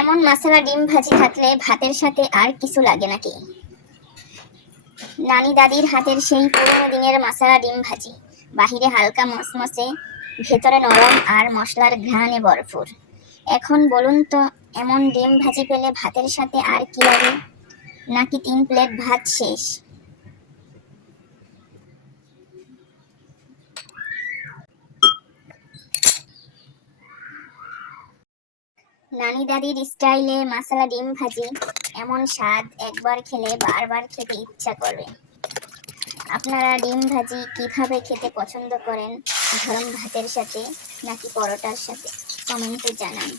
এমন মশলা ডিম ভাজি থাকলে ভাতের সাথে আর কিছু লাগে নাকি? নানি দাদির হাতের সেই পুরোনো দিনের মশলা ডিম ভাজি, বাহিরে হালকা মসমসে, ভেতরে নরম আর মশলার ঘ্রাণে ভরপুর। এখন বলুন তো, এমন ডিম ভাজি পেলে ভাতের সাথে আর কি লাগে? নাকি 3 প্লেট ভাত শেষ? নানি দাদির স্টাইলে মশলা ডিম ভাজি, এমন স্বাদ একবার খেলে বারবার খেতে ইচ্ছা করবে। আপনারা ডিম ভাজি কিভাবে খেতে পছন্দ করেন? গরম ভাতের সাথে নাকি পরোটার সাথে? কমেন্টে জানান।